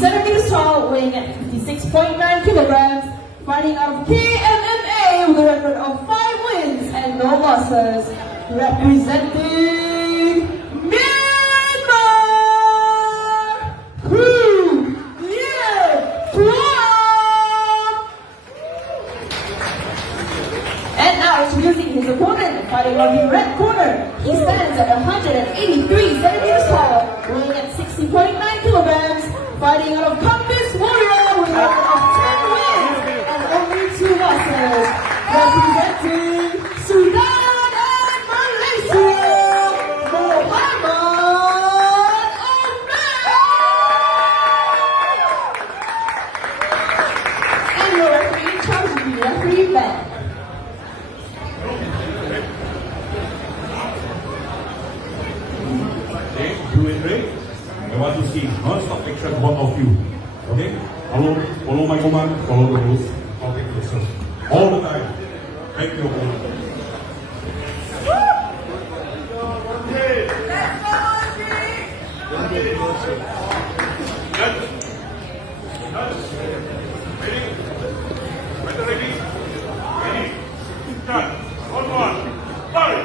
57 meters tall, weighing at 56.9 kilograms, fighting out of KMMA with a record of 5 wins and no losses, representing Myanmar, Khup, Lian, Tuan. And now introducing his opponent, fighting on the red corner. He stands at 183 centimeters tall, weighing at 60.9 kilograms, fighting out of Compass Warrior with a record of 10 wins and only 2 losses, representing Sudan and Malaysia, Muhammad Ahmed. And your referee in charge will be referee Ben. Okay, you and Ray, I want to see non-stop action, one of you. Okay? Follow my command, follow the rules, protect yourself. All the time. Make your own. Ready? Start. On one. Fight!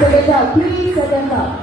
Second up, please, second up.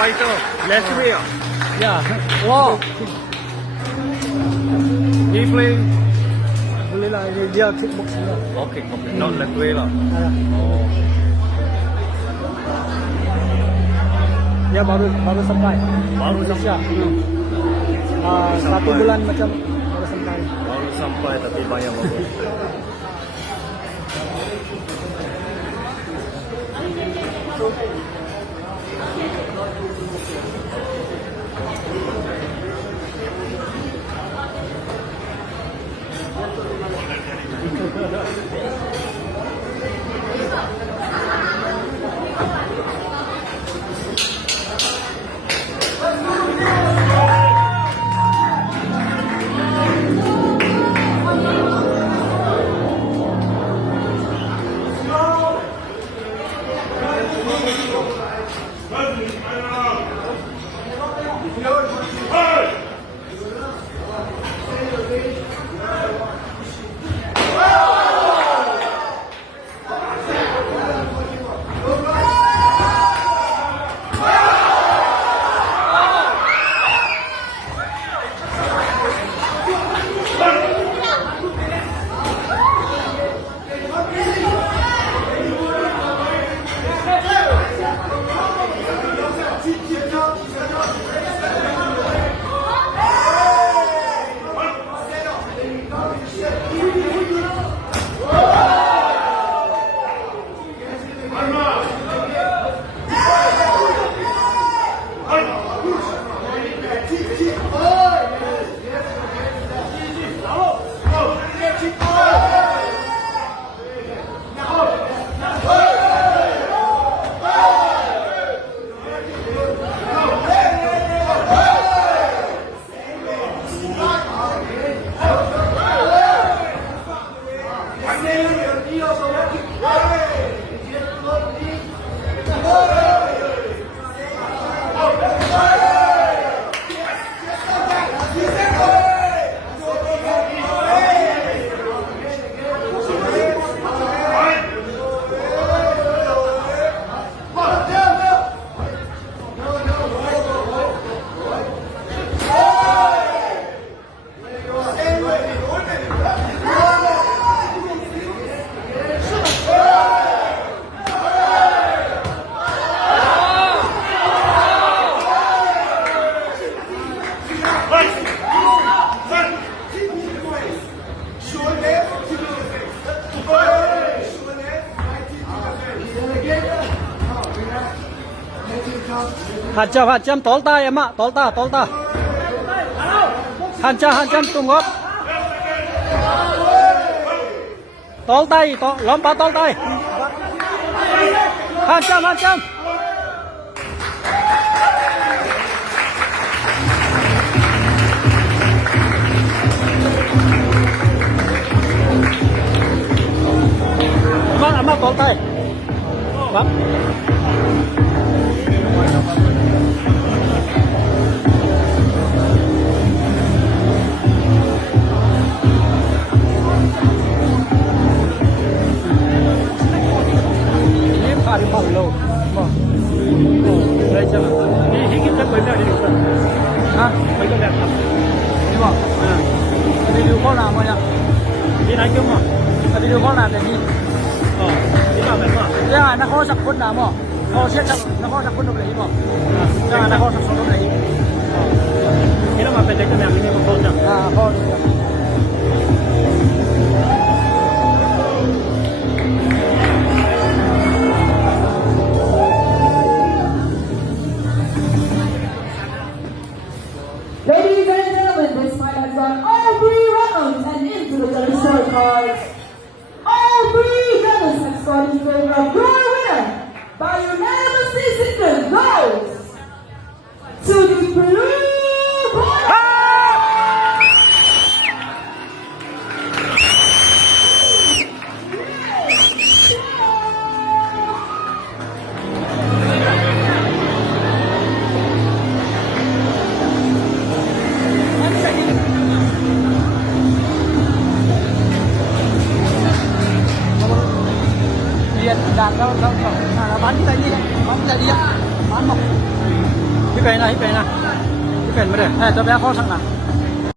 fighter. Left way. Yeah. Wow. He playing. Boleh lah, dia kickboxing lah. Okay, okay. Not left way lah. Oh. Dia baru sampai. Baru Malaysia. Satu bulan macam baru sampai. Baru sampai tapi banyak bagus. Hạt châm tól tay em ạ, tól ta. Hạt châm tung góp. Tól tay, lõm ba tól tay. Hạt châm. Ama tól tay. Bấm. Ada Paulo, Malaysia. Ini kita boleh ada di sana. Ah, boleh ada. Ini apa? Video call namanya. Ini naik ke mana? Video call nanti. นี่ อ๋อนี่มาแบบว่า Jangan nak kau sakut nak mo. Kau siap nak kau sakut nak beli mo. Jangan nak kau sakut nak beli. นี่เรามาเป็นเด็กกันอย่างนี้มาโค้ชอ่ะ Kau. Ladies and gentlemen, this fight has gone all 3 rounds and into the judges' scorecards. All 3 judges have scored in favor of your winner by unanimous decision goes to the blue corner. Lian dan kau bán cái gì? Bán cái gì? Bán một. Cái này, cái này. Cái này mới được. Này, tôi bé khó sang nào.